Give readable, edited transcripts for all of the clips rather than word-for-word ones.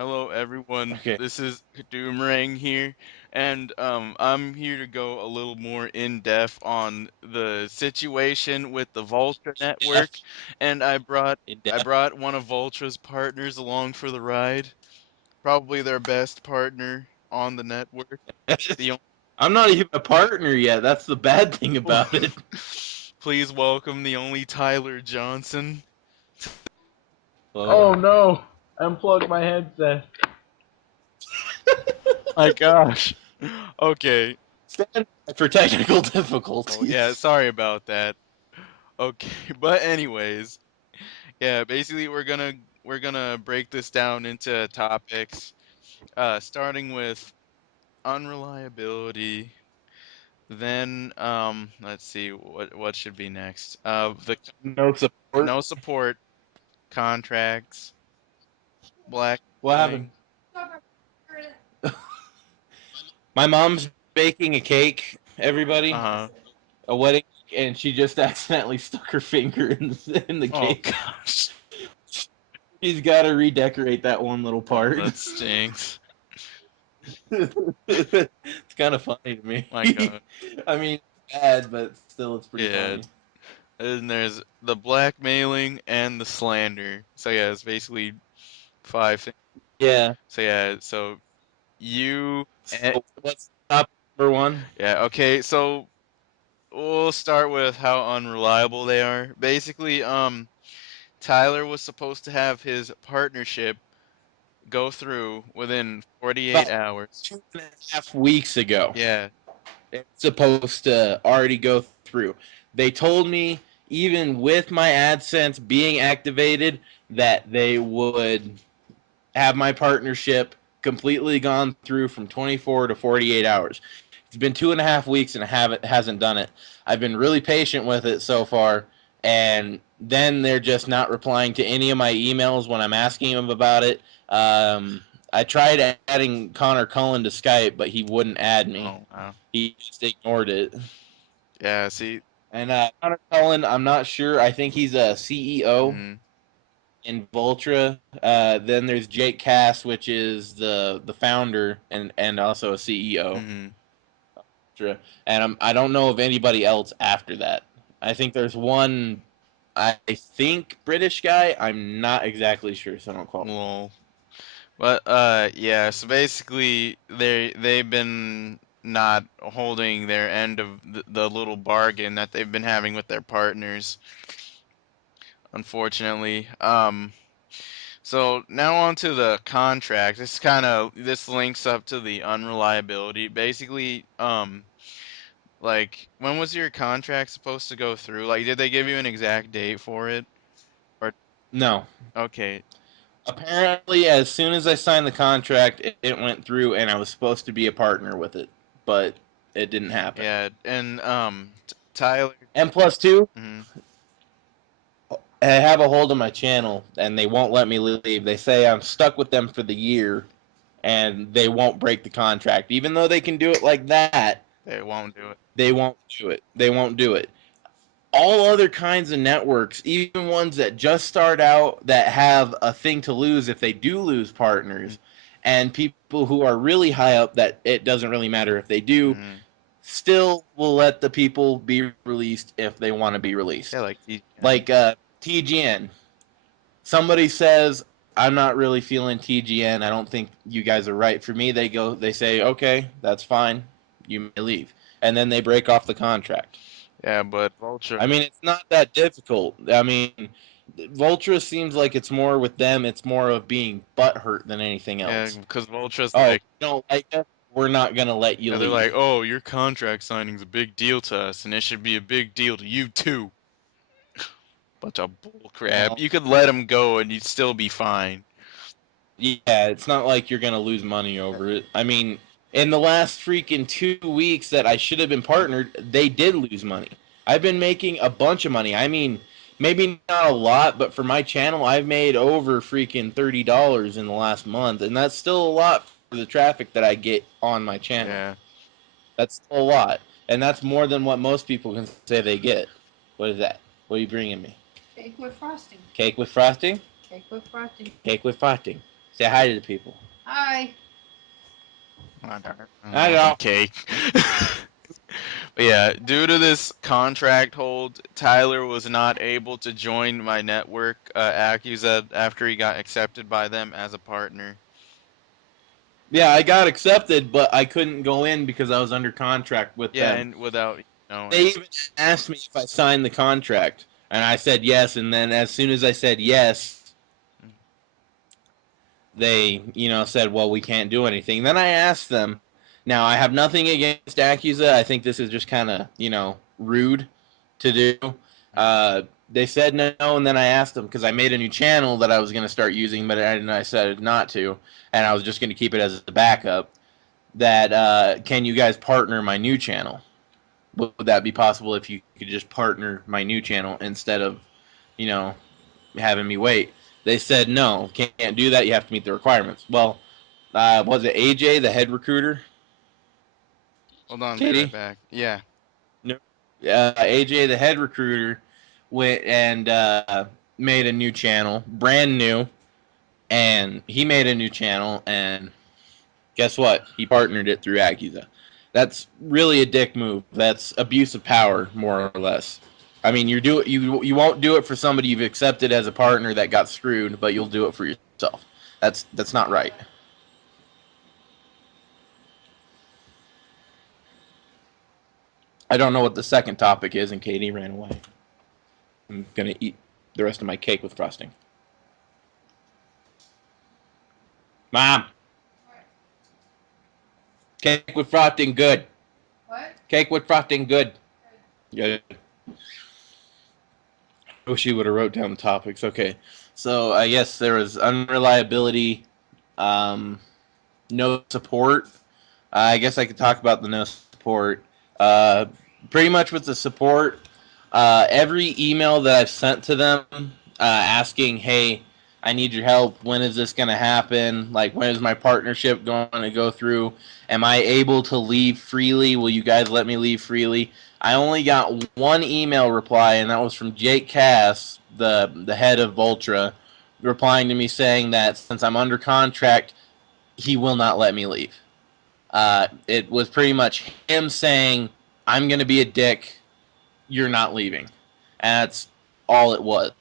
Hello, everyone. Okay. This is Doomerang here, and I'm here to go a little more in depth on the situation with the Vultra network, Def. and I brought In I depth. brought one of Vultra's partners along for the ride, probably their best partner on the network. The I'm not even a partner yet. That's the bad thing only, about it. please welcome the only Tyler Johnson. Well, Oh no! I unplugged my headset. My gosh. Okay. stand by for technical Oh yeah, difficulties. sorry about that. Okay, but anyways, yeah, basically we're gonna break this down into topics, starting with unreliability. Then let's see what should be next. The No support. no support contracts, What happened? blackmailing. My mom's baking a cake. Everybody, Uh-huh. a wedding, and she just accidentally stuck her finger in the Oh cake. gosh. She's got to redecorate that one little Oh, part. that stinks. It's kind of funny to me. My God. I mean, it's bad, but still, it's pretty Yeah. funny. And there's the blackmailing and the slander. So yeah, it's basically five things. Yeah. So yeah, so you and So what's top number one? yeah, okay, so we'll start with how unreliable they are. Basically, Tyler was supposed to have his partnership go through within 48 About hours. 2.5 weeks ago. Yeah, It's supposed to already go through. They told me, even with my AdSense being activated, that they would have my partnership completely gone through from 24 to 48 hours. It's been 2.5 weeks and hasn't done it. I've been really patient with it so far, and then they're just not replying to any of my emails when I'm asking them about it. I tried adding Connor Cullen to Skype, but he wouldn't add me. oh wow. He just ignored it. Yeah, see, And Connor Cullen, I'm not sure. I think he's a CEO mhm, in Vultra. Then there's Jake Cass, which is the founder and also a CEO. mhm. And I don't know of anybody else after that. I think there's one. I think British guy. I'm not exactly sure, so don't quote me. Well, but yeah, so basically they've been not holding their end of the little bargain that they've been having with their partners, unfortunately. So now on to the contract. This links up to the unreliability. Basically, like when was your contract supposed to go through? Like, did they give you an exact date for it? Or No. okay, Apparently, as soon as I signed the contract, it went through, and I was supposed to be a partner with it, but it didn't happen. yeah, and Tyler. And plus two, Mhm. I have a hold of my channel, and they won't let me leave. They say I'm stuck with them for the year, and they won't break the contract, even though they can do it like that. They won't do it. They won't do it. They won't do it. All other kinds of networks, even ones that just start out that have a thing to lose if they do lose partners, and people who are really high up that it doesn't really matter if they do, Mhm. still will let the people be released if they want to be Yeah, released. like TGN. Like TGN. Somebody says, I'm not really feeling TGN. I don't think you guys are right for me. They say, okay, that's fine. You may leave. And then they break off the contract. Yeah, but Vulture. I mean, it's not that difficult. I mean, Vultra seems like it's more with them. It's more of being butthurt than anything Yeah, else. because Vulture's Oh, you like, don't like us? We're not gonna let you yeah, they're like, leave. oh, your contract signing's a big deal to us, and it should be a big deal to you too. Bunch of bull crap. Well, You could let him go and you'd still be fine. yeah, it's not like you're gonna lose money over it. I mean, in the last freaking 2 weeks that I should have been partnered, they did lose money. I've been making a bunch of money. I mean, maybe not a lot, but for my channel, I've made over freaking $30 in the last month, and that's still a lot for the traffic that I get on my channel. Yeah. That's still a lot, and that's more than what most people can say they get. What is that? What are you bringing me? Cake with frosting. Cake with frosting? Cake with frosting. Cake with frosting. Say hi to the people. Hi. I know. Cake. But yeah, due to this contract hold, Tyler was not able to join my network, Accusa, after he got accepted by them as a partner. Yeah, I got accepted, but I couldn't go in because I was under contract with Yeah, them. and without knowing. They even asked me if I signed the contract, and I said yes. And then as soon as I said yes, they, said, "Well, we can't do anything." Then I asked them. Now I have nothing against Accusa. I think this is just kind of, rude to do. Uh, they said no, and then I asked them because I made a new channel that I was going to start using, but I decided not to, and I was just going to keep it as a backup. That can you guys partner my new channel? Would that be possible if you could just partner my new channel instead of, you know, having me wait? They said no, can't do that. You have to meet the requirements. Well, was it AJ, the head recruiter? Hold on, be right Katie? back. Yeah. No. AJ, the head recruiter, went and made a new channel, brand new, and he made a new channel, and guess what? He partnered it through Accusa. That's really a dick move. That's abuse of power, more or less. I mean, you won't do it for somebody you've accepted as a partner that got screwed, but you'll do it for yourself. That's not right. I don't know what the second topic is, and Katie ran away. I'm gonna eat the rest of my cake with frosting. Mom, cake with frosting, good. What? Cake with frosting, good. Good. I wish you would have wrote down the topics. Okay, so I guess there was unreliability, um, no support. I guess I could talk about the no support. Uh, Pretty much with the support, every email that I've sent to them asking, hey, I need your help. When is this going to happen? Like, when is my partnership going to go through? Am I able to leave freely? Will you guys let me leave freely? I only got one email reply, and that was from Jake Cass, the head of Vultra, replying to me saying that since I'm under contract, he will not let me leave. It was pretty much him saying, I'm going to be a dick. You're not leaving. And that's all it was.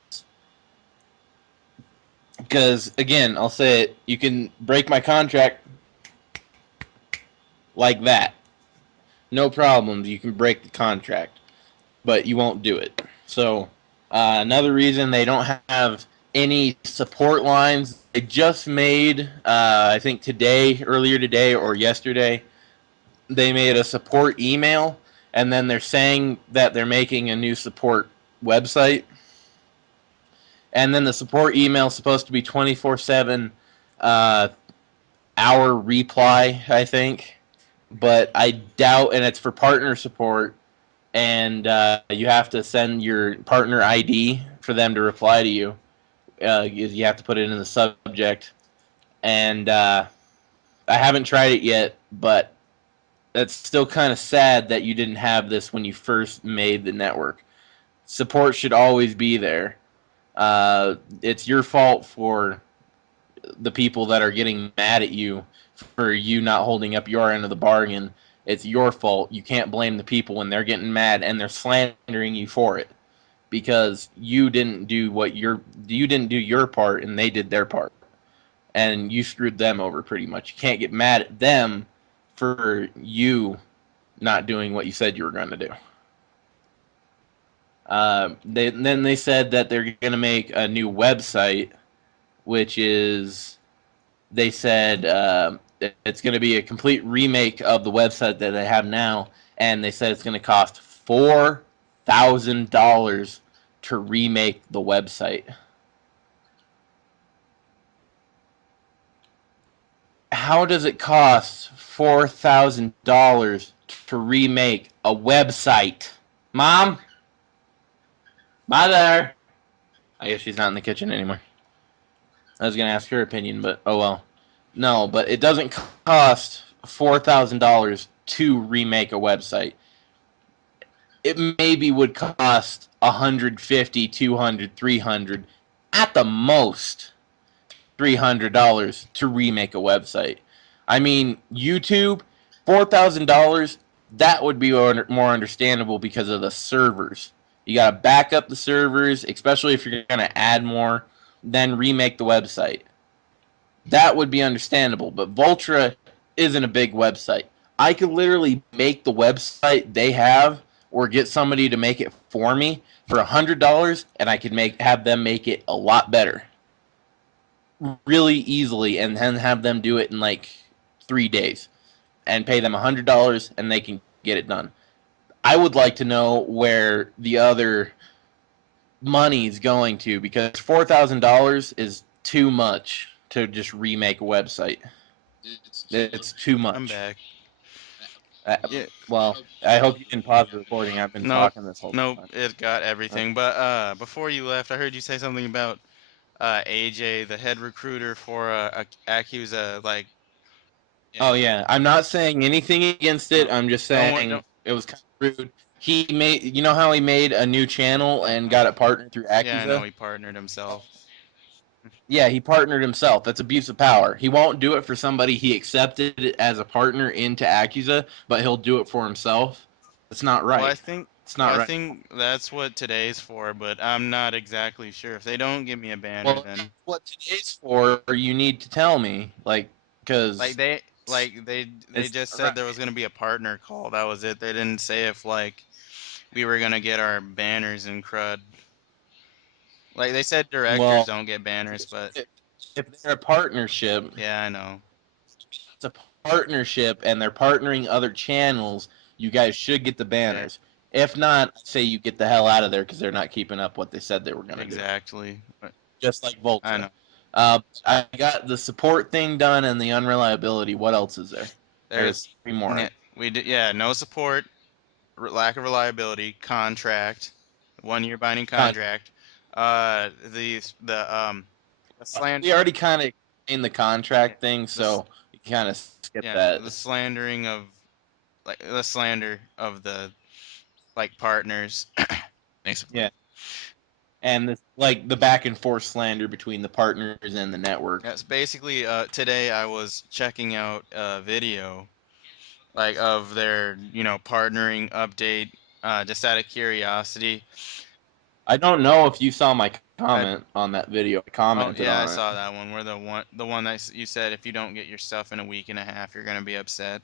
Because, again, I'll say it, you can break my contract like that. No problems. You can break the contract. But you won't do it. So, another reason they don't have any support lines, they just made, I think earlier today or yesterday, they made a support email, and then they're saying that they're making a new support website, and then the support email is supposed to be 24/7 hour reply, I think, but I doubt, and it's for partner support, and you have to send your partner ID for them to reply to you. You have to put it in the subject, and I haven't tried it yet, but that's still kind of sad that you didn't have this when you first made the network. Support should always be there. It's your fault for the people that are getting mad at you for you not holding up your end of the bargain. It's your fault. You can't blame the people when they're getting mad and they're slandering you for it because you didn't do your part and they did their part and you screwed them over pretty much. You can't get mad at them for you not doing what you said you were going to do. Then they said that they're going to make a new website, which is they said it's going to be a complete remake of the website that they have now, and they said it's going to cost $4,000 to remake the website. How does it cost $4,000 to remake a website? Mom? Mother? I guess she's not in the kitchen anymore. I was gonna ask her opinion, but oh well. No, but it doesn't cost $4,000 to remake a website. It maybe would cost 150, 200, 300 at the most $300 to remake a website. I mean, YouTube, $4,000, that would be more understandable because of the servers. You got to back up the servers, especially if you're going to add more, then remake the website. That would be understandable, but Vultra isn't a big website. I could literally make the website they have or get somebody to make it for me for $100, and I could have them make it a lot better really easily, and then have them do it in like 3 days and pay them $100 and they can get it done. I would like to know where the other money's going to, because $4,000 is too much to just remake a website. It's too I'm much. back. Yeah. Well, I hope you didn't pause the recording. I've been Nope. talking this whole Nope. time. It got everything. But before you left, I heard you say something about AJ, the head recruiter for Accusa. Like, Oh yeah, I'm not saying anything against no, it. I'm just don't worry. saying Don't. it was kind of rude. He made, you know how he made a new channel and got it partnered through Yeah, I know Accusa? he partnered himself. Yeah, he partnered himself. That's abuse of power. He won't do it for somebody he accepted as a partner into Accusa, but he'll do it for himself. It's not Well, I right. think. It's Well, not I right. think that's what today's for, but I'm not exactly sure. If they don't give me a banner, Well, if then that's what today's for, you need to tell me, like, like because they like they it's just not right. said there was gonna be a partner call. That was it. They didn't say if like we were gonna get our banners and crud. Like they said, directors Well, don't get banners, but if, if they're a partnership, yeah, I know. it's a partnership and they're partnering other channels, you guys should get the Yeah, banners. If not, say you get the hell out of there because they're not keeping up what they said they were going to do. exactly. But Just like I Vultra. know. I got the support thing done and the unreliability. What else is there? There's There's three more. yeah, we did yeah, no support, lack of reliability, contract, 1 year binding contract. The slant We already kind of in the yeah, contract thing, this so you kind of skip yeah, that. the slandering of like the slander of the like partners basically. Yeah, and this, like the back and forth slander between the partners and the network. That's basically today I was checking out a video like of their, partnering update just out of curiosity. I don't know if you saw my I comment on that video. I Oh commented yeah, I on it. saw that one where the one that you said if you don't get your stuff in a week and a half, you're gonna be upset.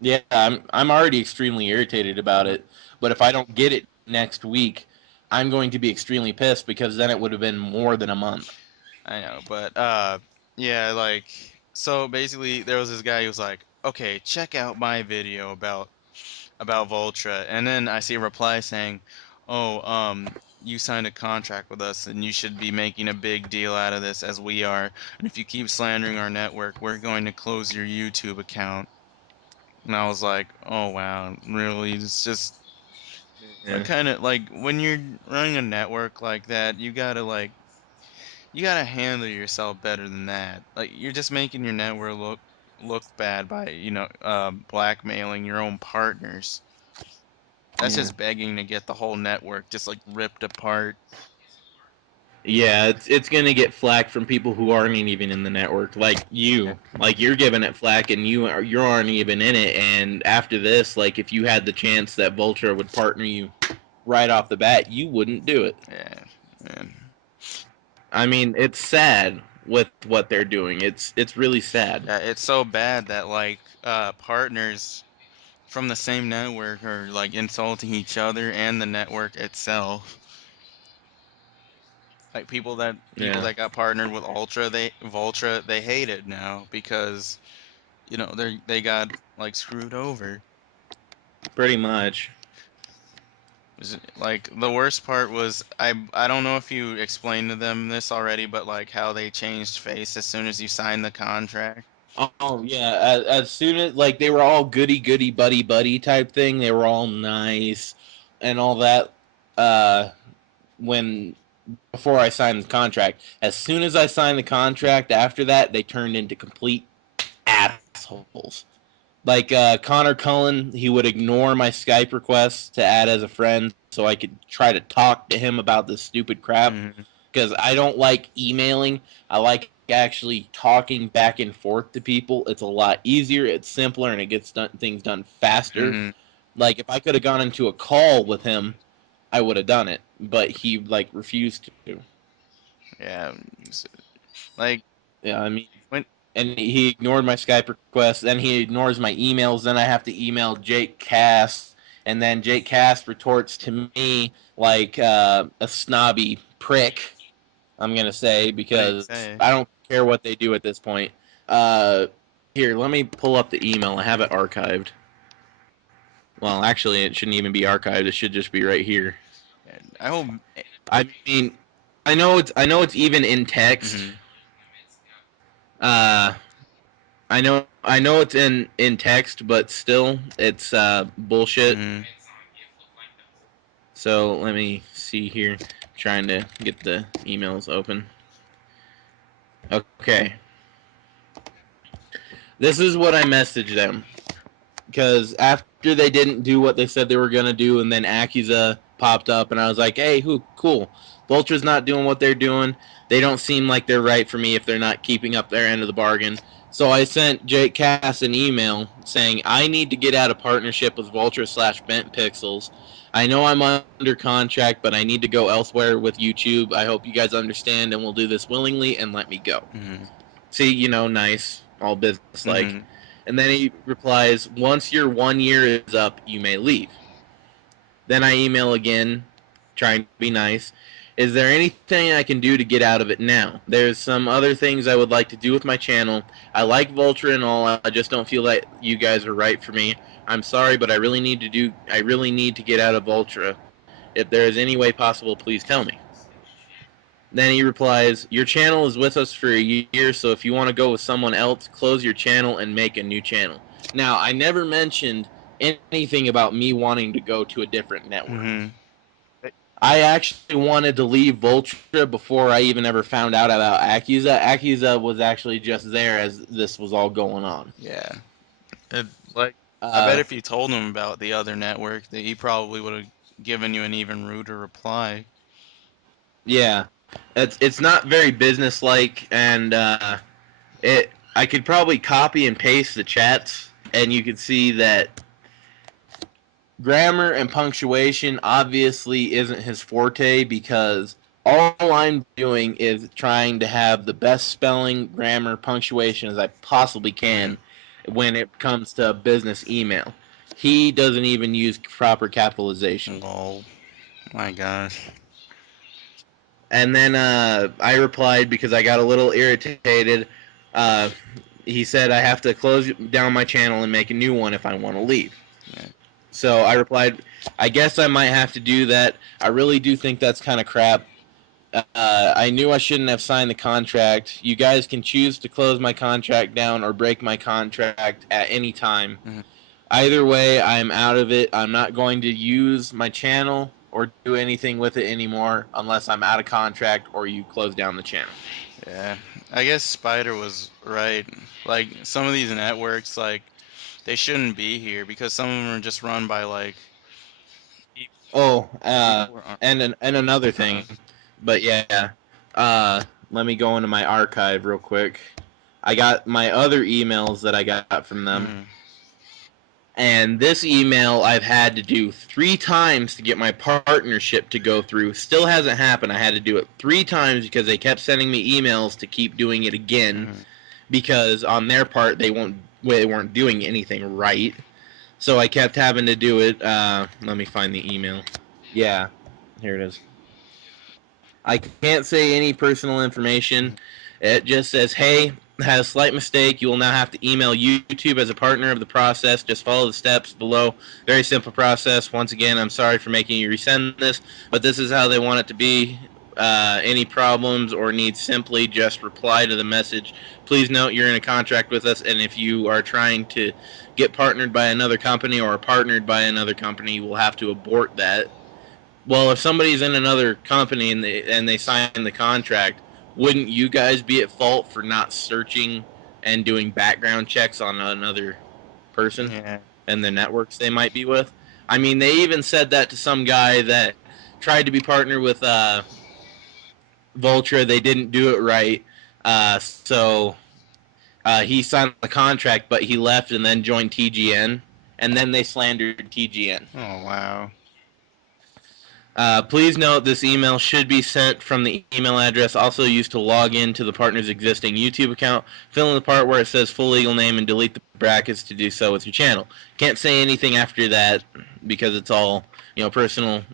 Yeah, I'm already extremely irritated about Mhm. it. But if I don't get it next week, I'm going to be extremely pissed because then it would have been more than a month. I know, but yeah, like so basically there was this guy who was like, "Okay, check out my video about Vultra," and then I see a reply saying, "Oh, you signed a contract with us, and you should be making a big deal out of this as we are. And if you keep slandering our network, we're going to close your YouTube account." And I was like, "Oh wow, really? It's just what Yeah. kind of like when you're running a network like that, you gotta handle yourself better than that. Like you're just making your network look bad by blackmailing your own partners. That's Yeah. just begging to get the whole network just like ripped apart. Yeah, it's gonna get flack from people who aren't even in the network, like Yeah, you. Like you're giving it flack, and you aren't even in it. And after this, like if you had the chance that Vulture would partner you right off the bat, you wouldn't do it. yeah, man. I mean, it's sad with what they're doing. It's really sad. Yeah, it's so bad that like partners from the same network are like insulting each other and the network itself. Like people Yeah, that got partnered with Vultra, they hate it now because they got like screwed over. pretty much. Like the worst part was I don't know if you explained to them this already, but like how they changed face as soon as you signed the contract. Oh yeah, as soon as like they were all goody goody buddy buddy type thing, they were all nice and all that. When before I signed the contract, as soon as I signed the contract, after that they turned into complete assholes. Like Connor Cullen, he would ignore my Skype requests to add as a friend so I could try to talk to him about this stupid crap. Mhm. because I don't like emailing. I like actually talking back and forth to people. It's a lot easier, it's simpler, and it gets things done faster. Mhm. Like if I could have gone into a call with him, I would have done it, but he like refused to. Yeah. Like Yeah, I mean, when. and he ignored my Skype requests. Then he ignores my emails. Then I have to email Jake Cass, and then Jake Cass retorts to me like a snobby prick. I'm gonna say What did he because say? I don't care what they do at this point. Uh, Here, let me pull up the email. I have it archived. Well, actually, it shouldn't even be archived. It should just be right here. Yeah, I hope. I mean, I know it's even in text. Mhm. Uh, I know it's in text, but still, it's bullshit. Mhm. So let me see here. Trying to get the emails open. Okay, this is what I messaged them. Because after they didn't do what they said they were gonna do, and then Akiza popped up, and I was like, "Hey, who? Cool. Vultra's not doing what they're doing. They don't seem like they're right for me if they're not keeping up their end of the bargain." So I sent Jake Cass an email saying I need to get out of partnership with Vultra/Bent Pixels. I know I'm under contract, but I need to go elsewhere with YouTube. I hope you guys understand and will do this willingly and let me go. Mhm. See, nice, all business like. Mhm. And then he replies, once your 1 year is up, you may leave. Then I email again, trying to be nice. Is there anything I can do to get out of it now? There's some other things I would like to do with my channel. I like Vultra and all. I just don't feel like you guys are right for me. I'm sorry, but I really need to get out of Vultra. If there is any way possible, please tell me. Then he replies, your channel is with us for a year, so if you want to go with someone else, close your channel and make a new channel. Now, I never mentioned anything about me wanting to go to a different network. Mhm. I actually wanted to leave Vultra before I even ever found out about Akiza. Akiza was actually just there as this was all going on. Yeah. It, like, I bet Uh, if you told him about the other network, that he probably would have given you an even ruder reply. yeah, it's not very businesslike, and it I could probably copy and paste the chats, and you could see that grammar and punctuation obviously isn't his forte because all I'm doing is trying to have the best spelling, grammar, punctuation as I possibly Mhm. can when it comes to business email. He doesn't even use proper capitalization. Lol. My gosh. And then I replied because I got a little irritated. Uh, he said I have to close down my channel and make a new one if I want to leave. Yeah. So I replied, I guess I might have to do that. I really do think that's kind of crap. I knew I shouldn't have signed the contract. You guys can choose to close my contract down or break my contract at any time. Mhm. Either way, I'm out of it. I'm not going to use my channel or do anything with it anymore unless I'm out of contract or you close down the channel. Yeah. I guess Spider was right. Like, some of these networks, like, they shouldn't be here because some of them are just run by, like, Oh, people who aren't. and another Uh, thing, but yeah, let me go into my archive real quick. I got my other emails that I got from them, mhm. and this email I've had to do 3 times to get my partnership to go through. Still hasn't happened. I had to do it 3 times because they kept sending me emails to keep doing it again Mhm. because on their part they weren't doing anything right. So I kept having to do it. Let me find the email. Yeah, here it is. I can't say any personal information. Mhm. It just says, hey, had a slight mistake. You will now have to email YouTube as a partner of the process. Just follow the steps below. Very simple process. Once again, I'm sorry for making you resend this, but this is how they want it to be. Any problems or needs, simply just reply to the message. Please note you're in a contract with us, and if you are trying to get partnered by another company or are partnered by another company, you will have to abort that. Well, if somebody's in another company and they sign the contract, wouldn't you guys be at fault for not searching and doing background checks on another person Yeah. and the networks they might be with? I mean, they even said that to some guy that tried to be partnered with. Vultra. They didn't do it right. So he signed the contract, but he left and then joined TGN, and then they slandered TGN. Oh, wow. Please note this email should be sent from the email address also used to log in to the partner's existing YouTube account. Fill in the part where it says full legal name and delete the brackets to do so with your channel. Can't say anything after that because it's all personal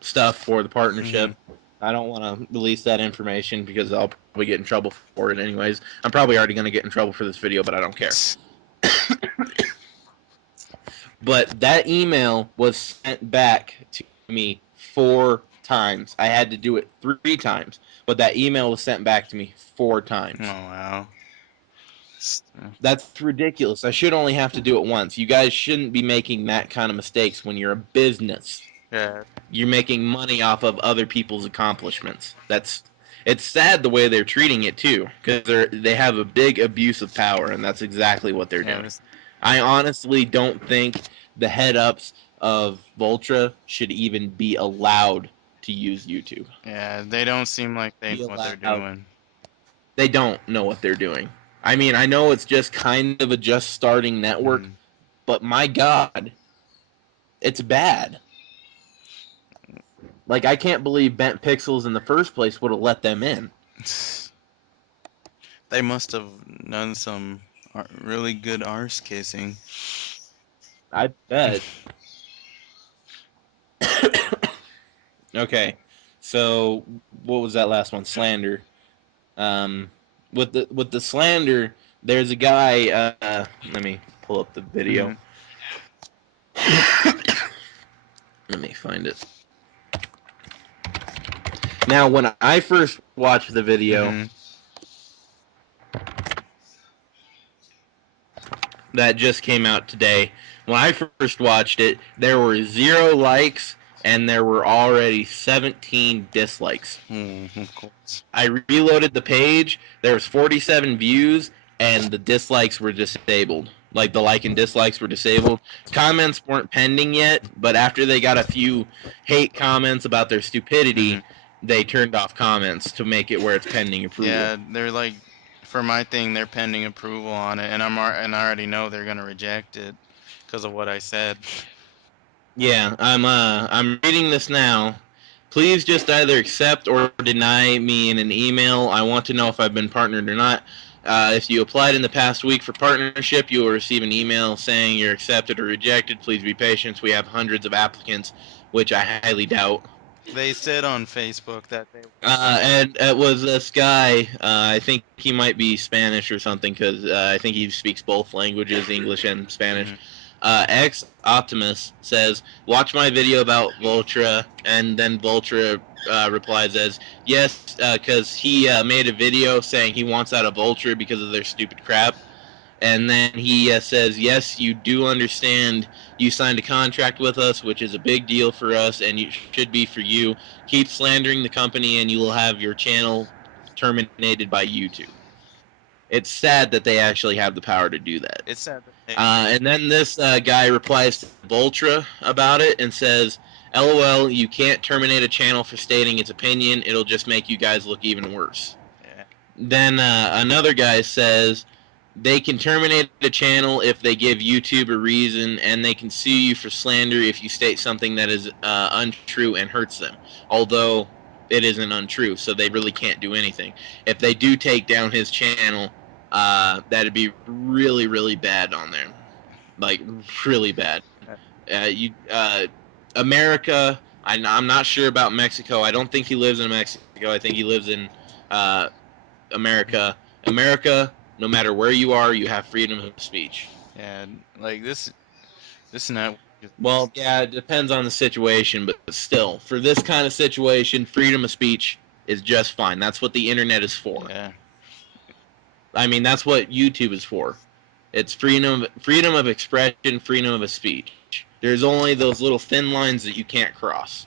stuff for the partnership. Mm-hmm. I don't want to release that information because I'll probably get in trouble for it anyways. I'm probably already going to get in trouble for this video, but I don't care. But that email was sent back to me 4 times. I had to do it 3 times, but that email was sent back to me 4 times. Oh, wow. That's ridiculous. I should only have to do it once. You guys shouldn't be making that kind of mistakes when you're a business. Yeah. You're making money off of other people's accomplishments. It's sad the way they're treating it too, because they have a big abuse of power, and that's exactly what they're doing. I honestly don't think the head-ups of Vultra should even be allowed to use YouTube. Yeah, they don't seem like they know what they're doing. They don't know what they're doing. I mean, I know it's just kind of a just starting network, but my God, it's bad. Like, I can't believe Bent Pixels in the first place would have let them in. They must have done some really good arse kissing. I bet. Okay, so what was that last one? Slander. With the slander, there's a guy. Let me pull up the video. Let me find it. Now, when I first watched the video, that just came out today. When I first watched it, there were 0 likes and there were already 17 dislikes. Of course. I reloaded the page. There was 47 views and the dislikes were disabled. Like the like and dislikes were disabled. Comments weren't pending yet, but after they got a few hate comments about their stupidity, they turned off comments to make it where it's pending approval. Yeah, they're like, for my thing, they're pending approval on it, and I already know they're gonna reject it because of what I said. Yeah, I'm reading this now. Please just either accept or deny me in an email. I want to know if I've been partnered or not. If you applied in the past week for partnership, you will receive an email saying you're accepted or rejected. Please be patient. We have hundreds of applicants, which I highly doubt. They said on Facebook that they. And it was this guy. I think he might be Spanish or something because I think he speaks both languages, English and Spanish. X Optimus says, "Watch my video about Vultra," and then Vultra replies as, "Yes," because he made a video saying he wants out of Vultra because of their stupid crap. And then he says, "Yes, you do understand. You signed a contract with us, which is a big deal for us, and it should be for you. Keep slandering the company, and you will have your channel terminated by YouTube." It's sad that they actually have the power to do that. It's sad that they. And then this guy replies to Vultra about it and says, "LOL, you can't terminate a channel for stating its opinion. It'll just make you guys look even worse." Yeah. Then another guy says, "They can terminate a channel if they give YouTube a reason, and they can sue you for slander if you state something that is untrue and hurts them. Although it isn't untrue, so they really can't do anything. If they do take down his channel, that'd be really, really bad on there. Like, really bad. America, I'm not sure about Mexico. I don't think he lives in Mexico. I think he lives in America. America, no matter where you are, you have freedom of speech." Yeah, like this network. Well, yeah, it depends on the situation, but still, for this kind of situation, freedom of speech is just fine. That's what the internet is for. Yeah. I mean, that's what YouTube is for. It's freedom of expression, freedom of speech. There's only those little thin lines that you can't cross.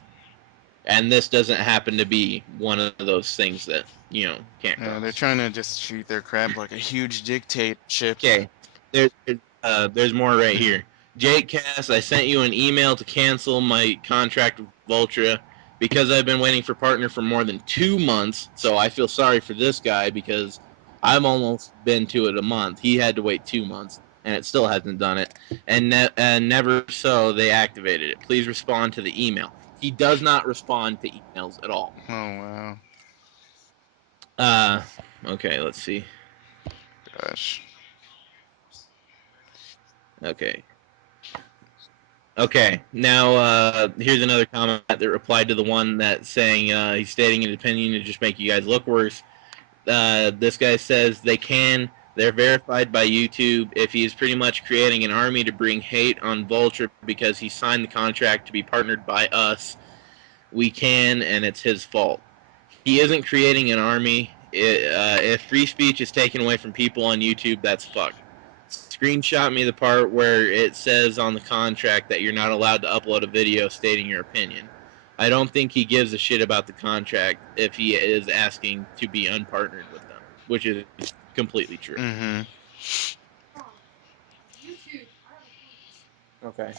And this doesn't happen to be one of those things that, can't cross. Yeah, they're trying to just treat their crap like a huge dictatorship. Okay, there's more right here. Jake Cass, I sent you an email to cancel my contract with Vultra. because I've been waiting for partner for more than 2 months. So I feel sorry for this guy because I've almost been to it a month. He had to wait 2 months, and it still hasn't done it. And never so they activated it. Please respond to the email. He does not respond to emails at all. Oh wow. Uh, okay, let's see. Gosh. Okay. Okay, now here's another comment that replied to the one that's saying he's stating an opinion to just make you guys look worse. This guy says they're verified by YouTube. If he is pretty much creating an army to bring hate on Vultra because he signed the contract to be partnered by us, we can, and it's his fault. He isn't creating an army. If free speech is taken away from people on YouTube, that's fucked. Screenshot me the part where it says on the contract that you're not allowed to upload a video stating your opinion. I don't think he gives a shit about the contract if he is asking to be unpartnered with them, which is completely true. Mm-hmm. Okay.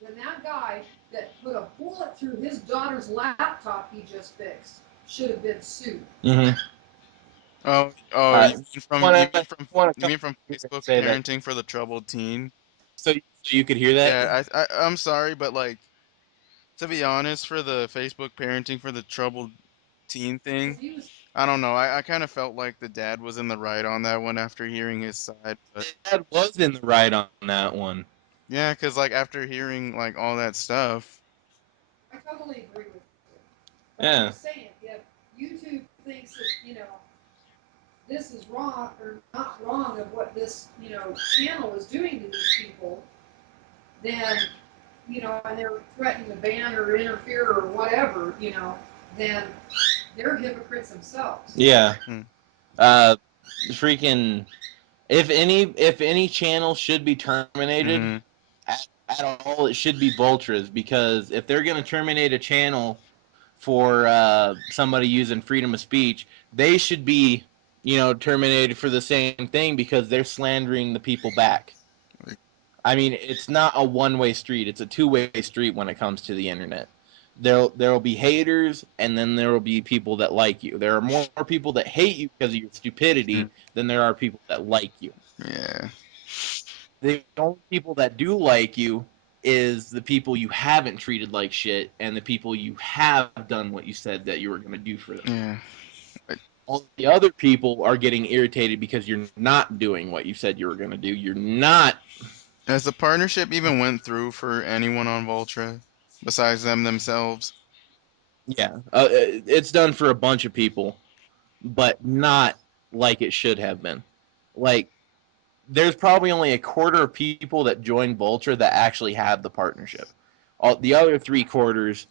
Then that guy that put a bullet through his daughter's laptop he just fixed should have been sued. Mm-hmm. Oh, Wanna wanna you come mean from here and Facebook say that parenting for the troubled teen? so you could hear that? Yeah, I'm sorry, but like to be honest, for the Facebook parenting for the troubled teen thing, I don't know. I kind of felt like the dad was in the right on that one after hearing his side, but Dad was in the right on that one. yeah, because like after hearing like all that stuff, I totally agree with you. But Yeah. I'm just saying, if YouTube thinks that, this is wrong or not wrong of what this, channel is doing to these people, then, and they're threatening to ban or interfere or whatever, then they're hypocrites themselves. Yeah. hmm. Uh, freaking. If any channel should be terminated Hmm. at all, it should be Vultras, because if they're going to terminate a channel for somebody using freedom of speech, they should be terminated for the same thing, because they're slandering the people back. I mean, it's not a one-way street; it's a two-way street when it comes to the internet. There will be haters, and then there will be people that like you. There are more people that hate you because of your stupidity than there are people that like you. Yeah. The only people that do like you is the people you haven't treated like shit, and the people you have done what you said that you were going to do for them. Yeah. All the other people are getting irritated because you're not doing what you said you were going to do. You're not. Has the partnership even went through for anyone on Vultra besides them themselves? Yeah, it's done for a bunch of people, but not like it should have been. Like, there's probably only a quarter of people that join Vulture that actually have the partnership. All the other three quarters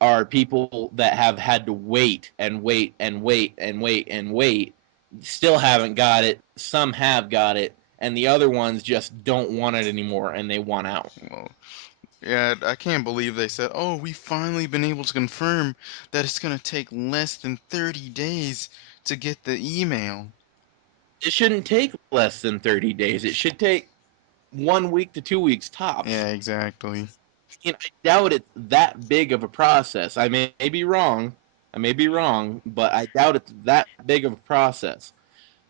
are people that have had to wait and wait and wait and wait and wait, still haven't got it. Some have got it, and the other ones just don't want it anymore, and they want out. Well, yeah, I can't believe they said, "Oh, we've finally been able to confirm that it's gonna take less than 30 days to get the email." It shouldn't take less than 30 days. It should take 1 week to 2 weeks tops. Yeah, exactly. I doubt it's that big of a process. I may be wrong. I may be wrong, but I doubt it's that big of a process.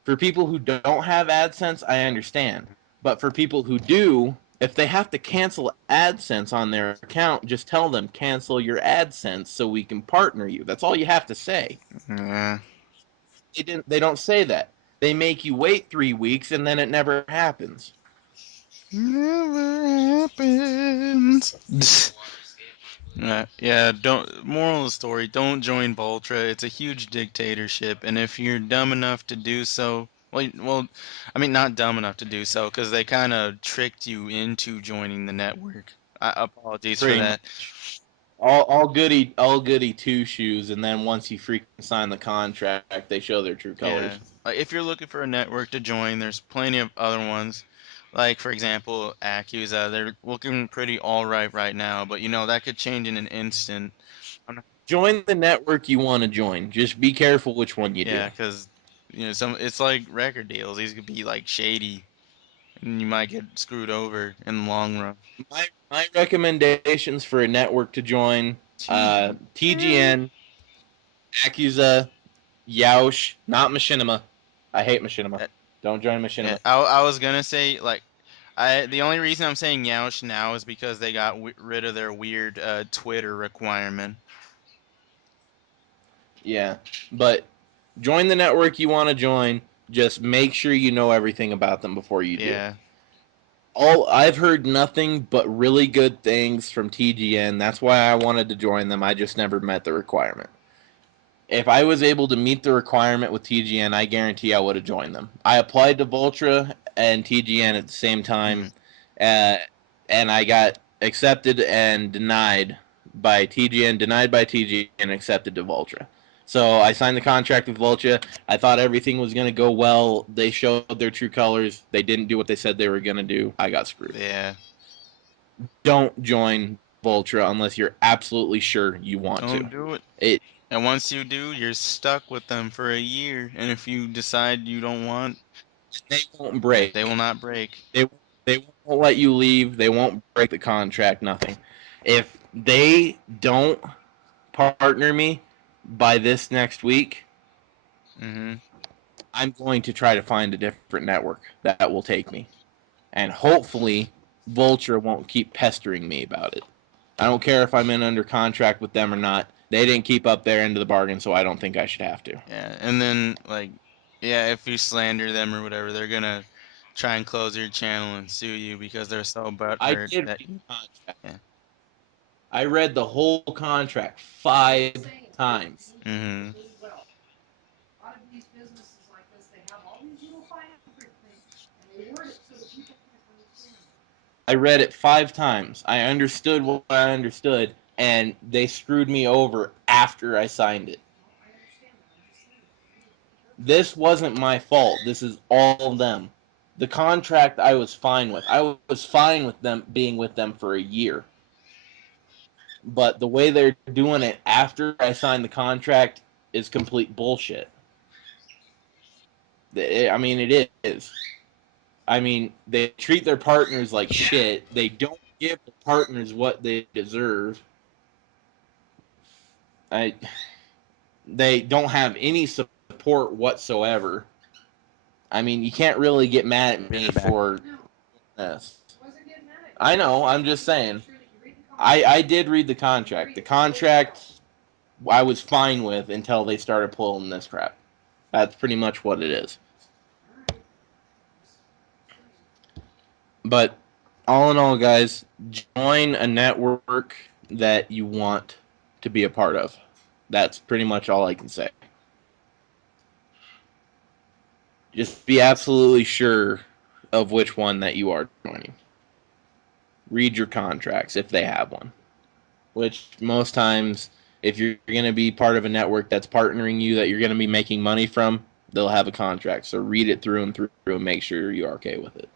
For people who don't have AdSense, I understand. But for people who do, if they have to cancel AdSense on their account, just tell them cancel your AdSense so we can partner you. That's all you have to say. Yeah. They don't say that. They make you wait 3 weeks and then it never happens. Never happens. Yeah, don't moral of the story, don't join Voltra. It's a huge dictatorship, and if you're dumb enough to do so, I mean not dumb enough to do so cuz they kind of tricked you into joining the network. Apologies for Pretty that. much. All goody two shoes, and then once you freaking sign the contract, they show their true Yeah. colors. Like if you're looking for a network to join, there's plenty of other ones. Like for example, Accusa, they're looking pretty all right now, but that could change in an instant. I'm not, Join the network you want to join. Just be careful which one you yeah, do. because it's like record deals. These could be like shady, and you might get screwed over in the long run. My recommendations for a network to join: TG. TGN, Yakuza, Yaush, not Machinima. I hate Machinima. Uh, Don't join Machinima. I was gonna say like the only reason I'm saying Yoush now is because they got rid of their weird Twitter requirement. Yeah, but join the network you want to join. Just make sure you know everything about them before you do. Yeah. I've heard nothing but really good things from TGN. That's why I wanted to join them. I just never met the requirement. If I was able to meet the requirement with TGN, I guarantee I would have joined them. I applied to Vultra and TGN at the same time, Mm. uh, and I got accepted and denied by TGN, denied by TGN, accepted to Vultra. So I signed the contract with Vultra. I thought everything was going to go well. They showed their true colors. They didn't do what they said they were going to do. I got screwed. Yeah. Don't join Vultra unless you're absolutely sure you want to. Don't do it. It And once you do, you're stuck with them for a year. And if you decide you don't want, they won't they will break. not break. They won't let you leave. They won't break the contract. Nothing. If they don't partner me by this next week, Mhm. I'm going to try to find a different network that will take me, and hopefully, Vulture won't keep pestering me about it. I don't care if I'm in under contract with them or not. They didn't keep up their end of the bargain, so I don't think I should have to. Yeah. And then like, yeah, if you slander them or whatever, they're gonna try and close your channel and sue you because they're so I butthurt did that read you. the contract. Yeah. I read the whole contract That's what I'm 5 saying. times. You need to read Mhm. it really well. A lot of these businesses like this, they have all these little fine print things, and they word it so that people can't understand it. I read it 5 times. I understood what I understood, and they screwed me over after I signed it. Well, I understand that. I'm just saying, read it really carefully. This wasn't my fault. This is all them. The contract I was fine with. I was fine with them being with them for a year. But the way they're doing it after I signed the contract is complete bullshit. I mean, it is. I mean, they treat their partners like shit. They don't give the partners what they deserve. I They don't have any support whatsoever. I mean, you can't really get mad at me for No, this. I wasn't getting at it. I know. I'm just saying. Make sure that you read the contract. I did read the contract. The contract I was fine with until they started pulling this crap. That's pretty much what it is. All right. But all in all, guys, join a network that you want to be a part of. That's pretty much all I can say. Just be absolutely sure of which one that you are joining. Read your contracts if they have one. Which most times, if you're going to be part of a network that's partnering you, that you're going to be making money from, they'll have a contract. So read it through and through and make sure you're okay with it.